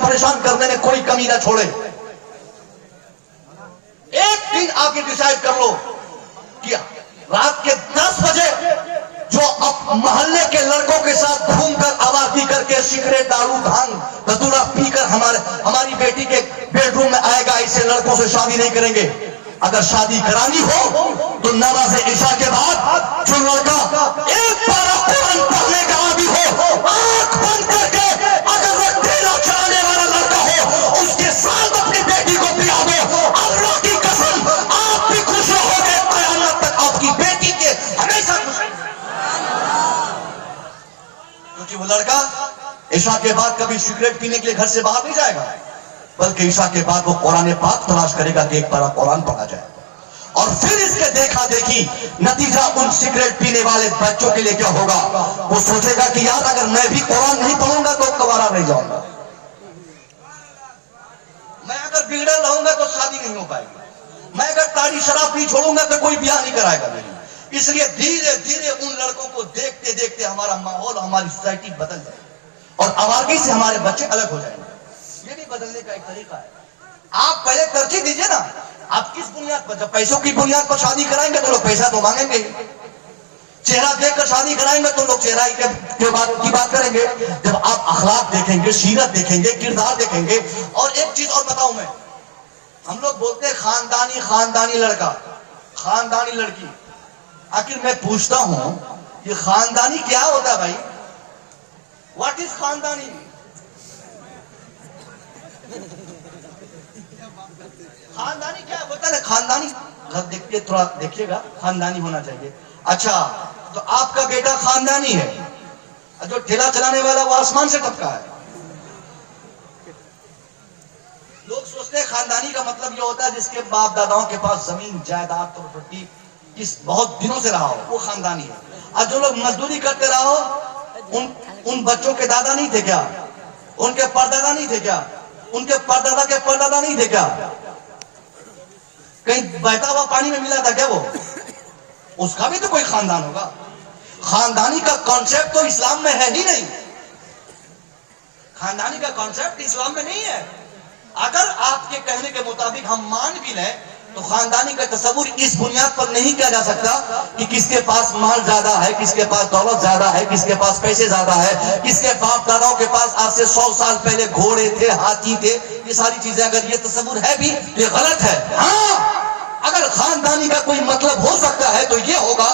परेशान करने में कोई कमी ना छोड़े। एक दिन आके डिसाइड कर लो कि रात के 10 बजे जो अब मोहल्ले के लड़कों के साथ घूमकर आवाज़ी करके सिगरेट दारू भांग धतूरा पीकर हमारी बेटी के बेडरूम में आएगा, ऐसे लड़कों से शादी नहीं करेंगे। अगर शादी करानी हो तो नमाज इशा के बाद जो लड़का एक बार कुरान पढ़ने का आदी हो, आंख बंद करके अगर वो ठेला चलाने वाला लड़का हो, उसके साथ अपनी बेटी को पिया दो। अल्लाह की कसम आप भी खुश रहोगे, क़यामत तक आपकी बेटी के हमेशा खुश। क्योंकि वो लड़का इशा के बाद कभी सिगरेट पीने के लिए घर से बाहर नहीं जाएगा, बल्कि इशा के बाद वो कुरान पाक तलाश करेगा कि एक बार कुरान पढ़ा जाए। और फिर इसके देखा देखी नतीजा उन सिगरेट पीने वाले बच्चों के लिए क्या होगा? वो सोचेगा कि यार अगर मैं भी कुरान नहीं पढ़ूंगा तो कवारा नहीं जाऊंगा, मैं अगर बिगड़ल रहूंगा तो शादी नहीं हो पाएगी, मैं अगर ताड़ी शराब नहीं छोड़ूंगा तो कोई ब्याह नहीं कराएगा मेरी। इसलिए धीरे धीरे उन लड़कों को देखते देखते हमारा माहौल, हमारी सोसाइटी बदल जाएगी और आवाज़ी से हमारे बच्चे अलग हो जाएंगे। ये भी बदलने का एक तरीका है। आप पहले तरजीह दीजिए ना, आप किस बुनियाद पर? जब पैसों की बुनियाद पर शादी कराएंगे तो लोग पैसा तो मांगेंगे, चेहरा देखकर शादी कराएंगे तो लोग चेहरा की बात करेंगे। जब आप अखलाक देखेंगे, सीरत देखेंगे, किरदार देखेंगे। और एक चीज और बताऊं मैं, हम लोग बोलते हैं खानदानी लड़का, खानदानी लड़की। आखिर मैं पूछता हूं ये खानदानी क्या होता है भाई? व्हाट इज खानदानी? खानदानी क्या होता है? खानदानी घर देखते थोड़ा देखिएगा, खानदानी होना चाहिए। अच्छा, तो आपका बेटा खानदानी है, जो ठेला चलाने वाला वो आसमान से टपका है। लोग सोचते हैं खानदानी का मतलब ये होता है जिसके बाप दादाओं के पास जमीन जायदाद प्रॉपर्टी इस बहुत दिनों से रहा हो, वो खानदानी है। और जो लोग मजदूरी करते रहा हो, उन बच्चों के दादा नहीं थे क्या? उनके परदादा नहीं थे क्या? उनके परदादा के परदादा नहीं थे क्या? कहीं बहता हुआ पानी में मिला था क्या वो? उसका भी तो कोई खानदान होगा। खानदानी का कॉन्सेप्ट तो इस्लाम में है ही नहीं। खानदानी का कॉन्सेप्ट इस्लाम में नहीं है। अगर आपके कहने के मुताबिक हम मान भी लें तो खानदानी का तस्वुर इस बुनियाद पर नहीं किया जा सकता कि किसके पास माल ज्यादा है, किसके पास दौलत ज्यादा है, किसके पास पैसे ज्यादा है, किसके बाप दादाओं के पास आज से 100 साल पहले घोड़े थे, हाथी थे। ये सारी चीजें अगर ये तस्वुर है भी, ये गलत है। हाँ, अगर खानदानी का कोई मतलब हो सकता है तो ये होगा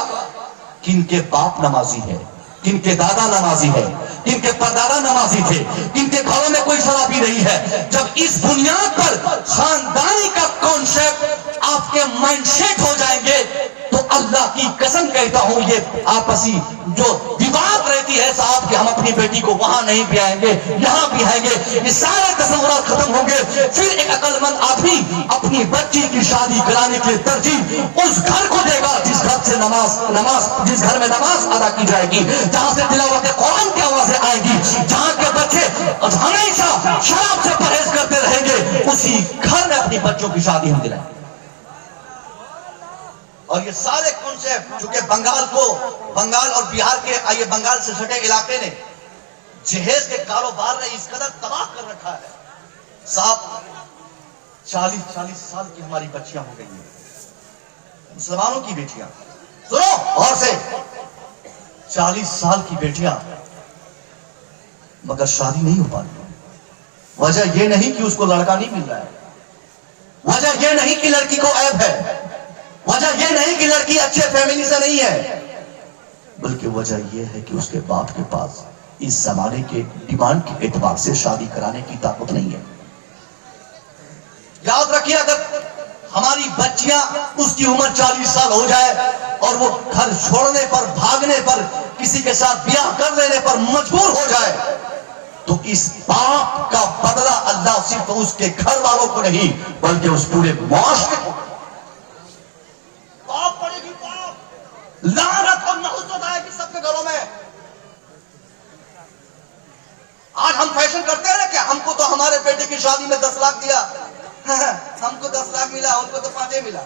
कि इनके बाप नमाजी है, किनके दादा नमाजी है, किनके परदादा नमाजी थे, किनके घरों में कोई शराबी नहीं है। जब इस बुनियाद पर खानदानी का कॉन्सेप्ट आपके माइंडसेट हो जाएंगे तो अल्लाह की कसम कहता हूं ये आपसी जो विवाद रहती है साहब कि हम अपनी बेटी को वहां नहीं ब्याएंगे, यहां ब्याएंगे, ये सारे तस्वुरात खत्म होंगे। फिर एक अक्लमंद आदमी अपनी बच्ची की शादी कराने के लिए तरजीह उस घर को देगा जिस घर से जिस घर में नमाज अदा की जाएगी, जहां से तिलावत कुरान की आवाजें आएगी, जहां के बच्चे हमेशा शराब से परहेज करते रहेंगे, उसी घर में अपनी बच्चों की शादी हम दिलाएंगे। और ये सारे कॉन्सेप्ट चूंकि बंगाल और बिहार के ये बंगाल से सटे इलाके ने जहेज के कारोबार ने इस कदर तबाह कर रखा है साहब। 40 साल की हमारी बच्चियां हो गई हैं, मुसलमानों की बेटियां, सुनो और से 40 साल की बेटियां, मगर शादी नहीं हो पा रही। वजह यह नहीं कि उसको लड़का नहीं मिल रहा है, वजह यह नहीं कि लड़की को ऐब है, वजह यह नहीं कि लड़की अच्छे फैमिली से नहीं है, बल्कि वजह यह है कि उसके बाप के पास इस जमाने के डिमांड के एतबार से शादी कराने की ताकत नहीं है। याद रखिए, अगर हमारी बच्चियां उसकी उम्र 40 साल हो जाए और वो घर छोड़ने पर, भागने पर, किसी के साथ ब्याह कर लेने पर मजबूर हो जाए तो इस पाप का बदला अल्लाह सिर्फ उसके घर वालों को नहीं बल्कि उस पूरे मुआशरे को, पाप पड़ेगी, पाप, लानत और नहुसत आएगी सबके घरों में। आज हम फैशन करते हैं ना कि हमको तो हमारे बेटे की शादी में 10 लाख दिया, हमको 10 लाख मिला, उनको तो 5 मिला।